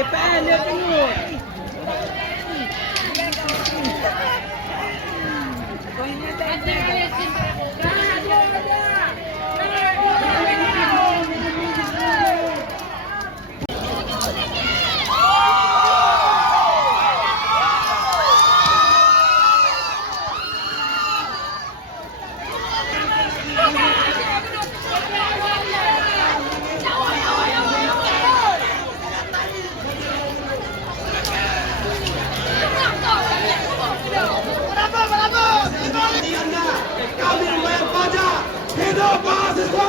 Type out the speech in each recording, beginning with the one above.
DPR dia tengok. Kami membayar pajak. Hidup mahasiswa.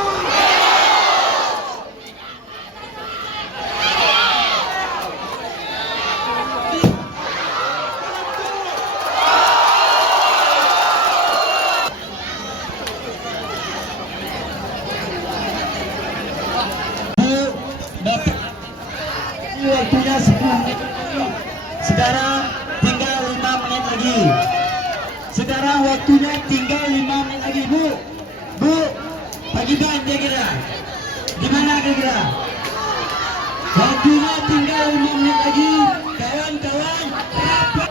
Waktunya 10 menit. Sekarang tinggal 5 menit lagi. Sekarang waktunya tinggal 5 menit lagi, Bu. Bu, Pak Giban dia kira. Di mana kira? Waktunya tinggal 5 menit lagi. Kawan-kawan, rapat.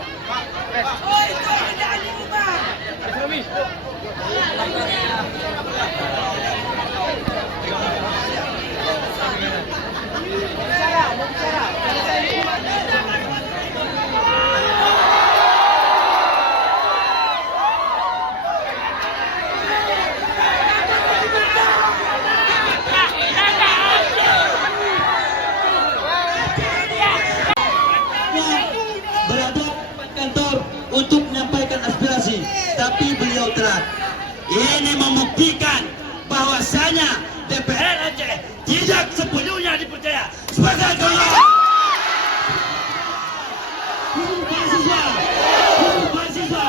Berada di kantor untuk menyampaikan aspirasi, tapi beliau telat. Ini membuktikan bahwasanya DPR Aceh tidak sepenuhnya dipercaya sebagai golongan mahasiswa.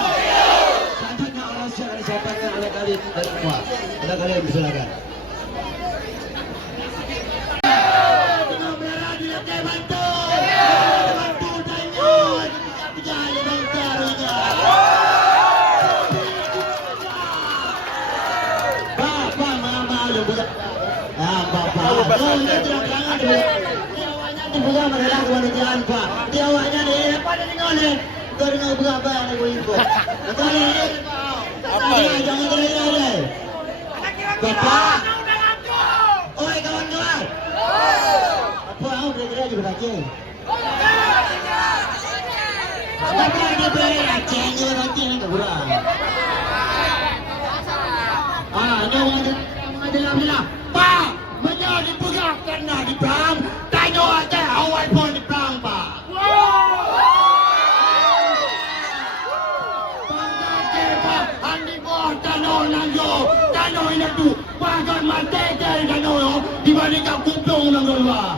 Selanjutnya orasi akan disampaikan oleh kalian dari semua. Ada kalian bersilakan. Bapak, oi kawan-kawan, apa aku kira-kira juga Aceh? Bapak dia beli Aceh, juga Aceh nggak kurang. Ini orang Pak, menjadi dipegang karena diperang, tanya Aceh awal pun diperang, Pak. Tanah ini tu bahkan mati dari tanah dibandingkan kupung nang luar.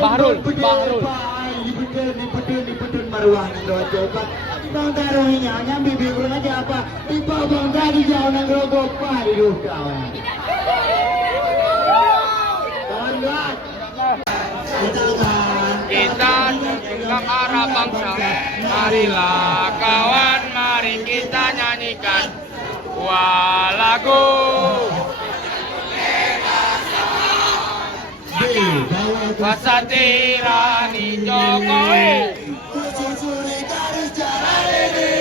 Bahrul. Dibetul maruah nang doa coba. Bang taruhnya nyambi kurang aja apa? Tiba bang tadi jauh nang rogo pa di kawan. Kawan-kawan. Kita tentang arah bangsa. Marilah kawan, mari kita nyanyikan buah lagu. Pasatirani Jokowi. Susuri garis jalan ini.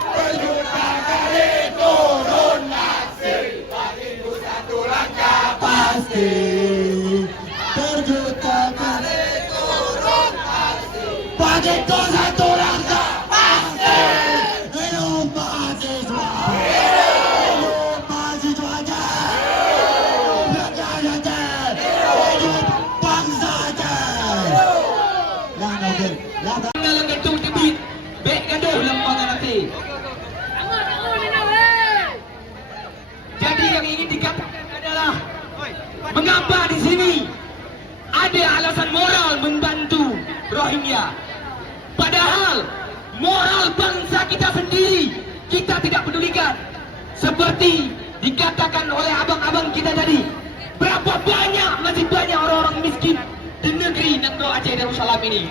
Berjuta kali turun nasi. Bagiku satu langkah pasti. Berjuta kali turun nasi. Bagiku satu langkah pasti. Hidup mahasiswa. Hidup mahasiswa Aceh. Rakyat Aceh. Hidup bangsa Aceh. Dalam gantung tebit, baik gaduh lembaga nanti. Jadi yang ingin dikatakan adalah mengapa di sini ada alasan moral membantu Rohingya, padahal moral bangsa kita sendiri kita tidak pedulikan. Seperti dikatakan oleh abang-abang kita tadi, berapa banyak, masih banyak orang-orang miskin di negeri Negeri Aceh Darussalam ini.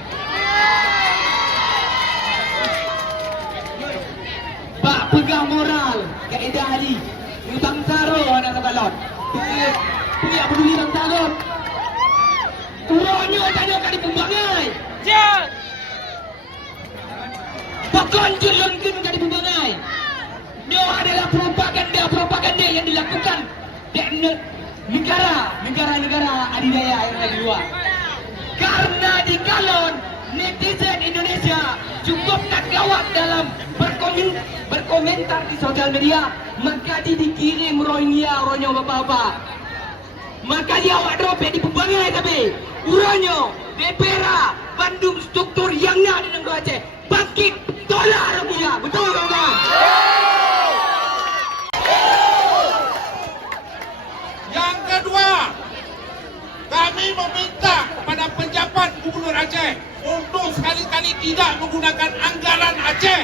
Pak pegang moral, kaedah hari Bang Taro anak balon. Dia peduli Bang Taro. Uronyo tanya kali pembangai. Jet. Pakon julungkin kali pembangai. Ini adalah propaganda yang dilakukan di negara adidaya yang ada di luar. Karena di kalon netizen Indonesia cukup tak gawat dalam berkomentar di sosial media, maka dikirim Rohingya bapak-bapak. Maka dia awak drop di pembangai tapi Uronyo, DPRA, Bandung struktur yang ada di negara Aceh bangkit tolak Rohingya, betul kawan-kawan? Yang kedua, kami meminta kepada penjabat Gubernur Aceh untuk sekali-kali tidak menggunakan anggaran Aceh.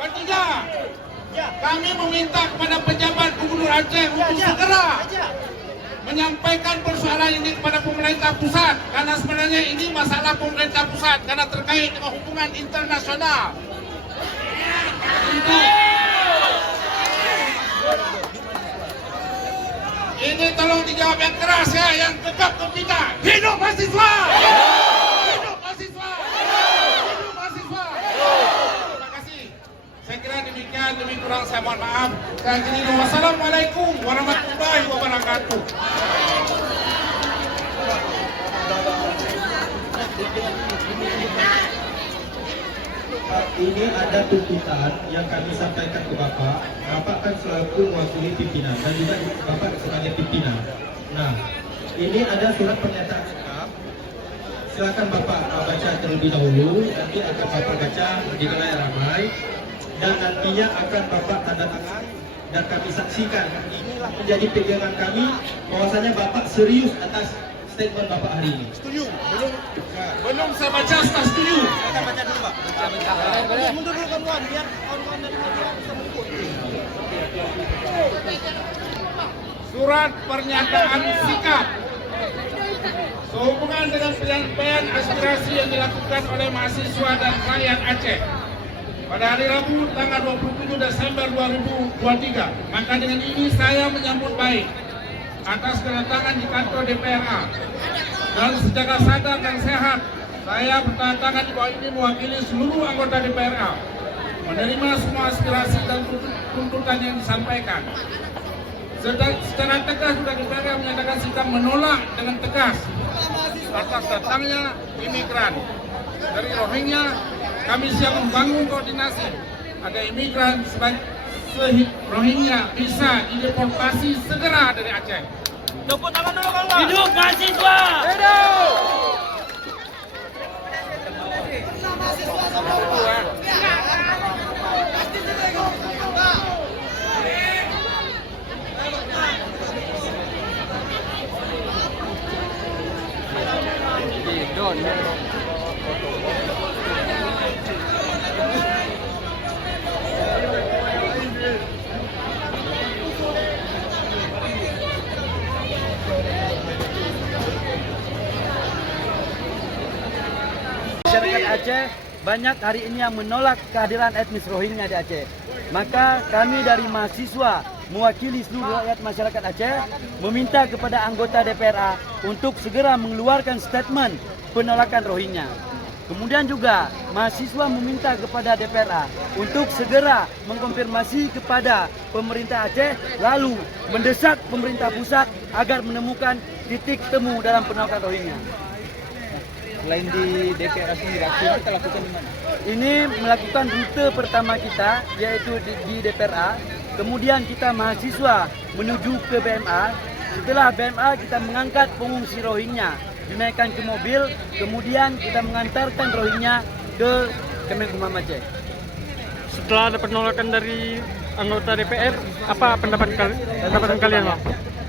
Ketiga, kami meminta kepada penjabat Gubernur Aceh untuk segera menyampaikan persoalan ini kepada pemerintah pusat, karena sebenarnya ini masalah pemerintah pusat karena terkait dengan hubungan internasional. Ini tolong dijawab yang keras ya, yang gegap gempita. Hidup mahasiswa! Hidup mahasiswa! Hidup mahasiswa! Terima kasih. Saya kira demikian, lebih kurang saya mohon maaf. Saya akhiri. Wassalamualaikum warahmatullahi wabarakatuh. Ini ada tuntutan yang kami sampaikan ke Bapak. Bapak kan selaku mewakili pimpinan dan juga Bapak sebagai pimpinan. Nah, ini ada surat pernyataan sikap. Silakan Bapak baca terlebih dahulu. Nanti akan Bapak baca di khalayak ramai dan nantinya akan Bapak tanda tangan dan kami saksikan. Inilah menjadi pegangan kami bahwasanya Bapak serius atas statement Bapak hari ini. Setuju? Belum saya baca, saya setuju. Silakan baca dulu Pak. Mundur dulu kawan-kawan biar kawan-kawan dari media bisa meliput. Surat pernyataan sikap sehubungan dengan penyampaian aspirasi yang dilakukan oleh mahasiswa dan rakyat Aceh pada hari Rabu tanggal 27 Desember 2023. Maka dengan ini saya menyambut baik atas kedatangan di kantor DPRA dan secara sadar dan sehat saya bertanda tangan di bawah ini mewakili seluruh anggota DPRA menerima semua aspirasi dan tuntutan yang disampaikan. Secara tegas sudah DPRA menyatakan sikap menolak dengan tegas atas datangnya imigran dari Rohingya. Kami siap membangun koordinasi agar imigran Rohingya bisa dideportasi segera dari Aceh. Tepuk tangan dulu kawan. Hidup mahasiswa. Masyarakat Aceh banyak hari ini yang menolak kehadiran etnis Rohingya di Aceh. Maka kami dari mahasiswa mewakili seluruh rakyat masyarakat Aceh meminta kepada anggota DPRA untuk segera mengeluarkan statement penolakan Rohingya. Kemudian juga mahasiswa meminta kepada DPRA untuk segera mengkonfirmasi kepada pemerintah Aceh lalu mendesak pemerintah pusat agar menemukan titik temu dalam penolakan Rohingya. Selain di DPRA sendiri, aksi kita lakukan di mana? Ini melakukan rute pertama kita yaitu di DPRA. Kemudian kita mahasiswa menuju ke BMA. Setelah BMA kita mengangkat pengungsi Rohingya, dinaikkan ke mobil. Kemudian kita mengantarkan Rohingya ke Kemenkumham Aceh. Setelah ada penolakan dari anggota DPR, apa pendapat kalian, Bang?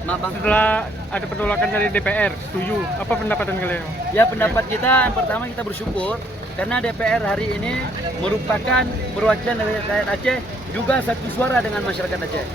Maaf Bang. Setelah ada penolakan dari DPR, setuju. Apa pendapatan kalian? Ya, pendapat kita yang pertama kita bersyukur karena DPR hari ini merupakan perwakilan dari rakyat Aceh, juga satu suara dengan masyarakat Aceh.